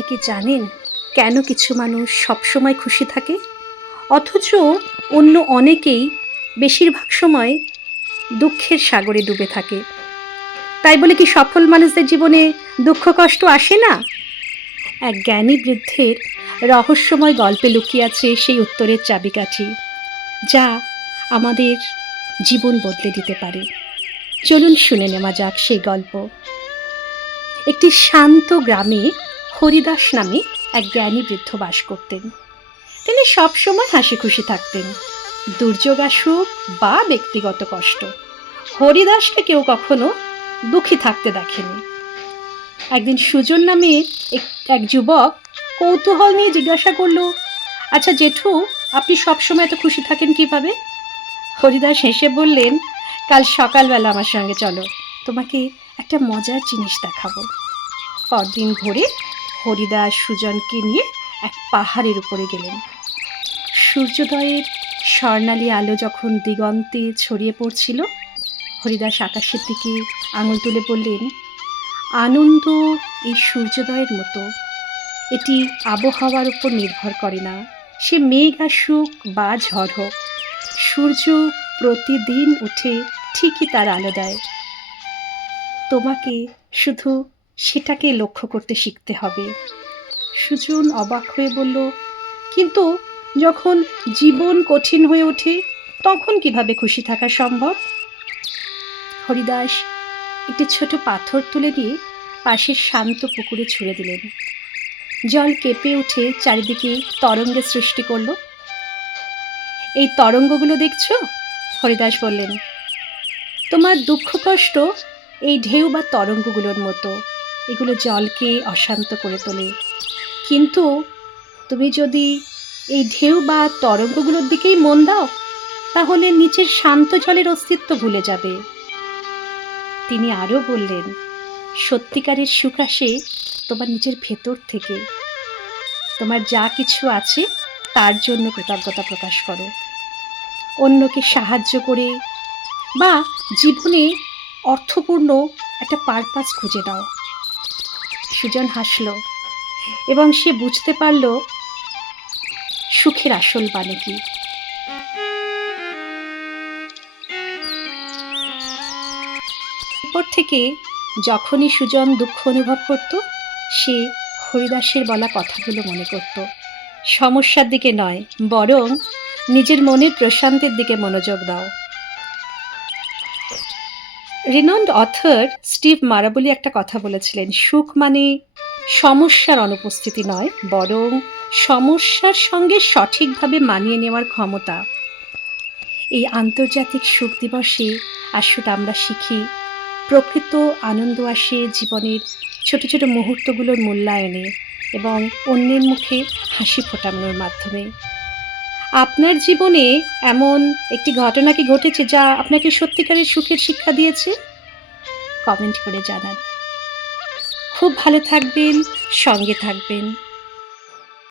আপনি কি জানেন কেন কিছু মানুষ সবসময় খুশি থাকে? অথচ অন্য অনেকেই বেশিরভাগ সময় দুঃখের সাগরে ডুবে থাকে। তাই বলে কি সফল মানুষদের জীবনে দুঃখ কষ্ট আসে না? এক জ্ঞানী বৃদ্ধের রহস্যময় গল্পে লুকিয়ে আছে সেই উত্তরের চাবিকাঠি, যা আমাদের জীবন বদলে দিতে পারে। চলুন শুনে নেওয়া যাক সেই গল্প। একটি শান্ত গ্রামে হরিদাস নামে এক জ্ঞানী বৃদ্ধ বাস করতেন। তিনি সবসময় হাসি খুশি থাকতেন। দুর্যোগ আসুক বা ব্যক্তিগত কষ্ট, হরিদাসকে কেউ কখনো দুঃখী থাকতে দেখেনি। একদিন সুজন নামে এক- যুবক কৌতূহল নিয়ে জিজ্ঞাসা করল আচ্ছা জেঠু, আপনি সবসময় এত খুশি থাকেন কীভাবে? হরিদাস হেসে বললেন, কাল সকালবেলা আমার সঙ্গে চলো, তোমাকে একটা মজার জিনিস দেখাবো। পরদিন ভোরে হরিদাস সুজনকে নিয়ে এক পাহাড়ের উপরে গেলেন। সূর্যোদয়ের স্বর্ণালী আলো যখন দিগন্তে ছড়িয়ে পড়ছিল হরিদাস আকাশের দিকে আঙুল তুলে বললেন, আনন্দ এই সূর্যোদয়ের মতো। এটি আবহাওয়ার উপর নির্ভর করে না। সে মেঘ আসুক বা ঝড় হোক, সূর্য প্রতিদিন উঠে ঠিকই তার আলো দেয়। তোমাকে শুধু সেটাকে লক্ষ্য করতে শিখতে হবে। সুজন অবাক হয়ে বলল, কিন্তু যখন জীবন কঠিন হয়ে ওঠে, তখন কীভাবে খুশি থাকা সম্ভব? হরিদাস একটি ছোট পাথর তুলে দিয়ে পাশের শান্ত পুকুরে ছুঁড়ে দিলেন। জল কেঁপে উঠে চারিদিকে তরঙ্গের সৃষ্টি করল। এই তরঙ্গগুলো দেখছ? হরিদাস বললেন। তোমার দুঃখ কষ্ট এই ঢেউ বা তরঙ্গগুলোর মতো। এগুলো জলকে অশান্ত করে তোলে। কিন্তু তুমি যদি এই ঢেউ বা তরঙ্গগুলোর দিকেই মন দাও, তাহলে নিচের শান্ত জলের অস্তিত্ব ভুলে যাবে। তিনি আরও বললেন, সত্যিকারের সুখ আসে তোমার নিজের ভেতর থেকে। তোমার যা কিছু আছে, তার জন্য কৃতজ্ঞতা প্রকাশ করো। অন্যকে সাহায্য করে বা জীবনে অর্থপূর্ণ একটা পারপাস খুঁজে দাও। সুজন হাসল এবং সে বুঝতে পারল সুখের আসল মানে কি। এরপর থেকে যখনই সুজন দুঃখ অনুভব করত, সে হরিদাসের বলা কথাগুলো মনে করত। সমস্যার দিকে নয়, বরং নিজের মনের প্রশান্তির দিকে মনোযোগ দাও। রিনন্ড অথর স্টিভ মারাবলি একটা কথা বলেছিলেন, সুখ মানে সমস্যার অনুপস্থিতি নয়, বরং সমস্যার সঙ্গে সঠিকভাবে মানিয়ে নেওয়ার ক্ষমতা। এই আন্তর্জাতিক সুখ দিবসে আসুন আমরা শিখি প্রকৃত আনন্দ আসে জীবনের ছোট ছোট মুহূর্তগুলোর মূল্যায়নে এবং অন্যের মুখে হাসি ফোটানোর মাধ্যমে। আপনার জীবনে এমন একটি ঘটনা কি ঘটেছে যা আপনাকে সত্যিকারের সুখের শিক্ষা দিয়েছে? কমেন্ট করে জানান। খুব ভালো থাকবেন, সঙ্গে থাকবেন।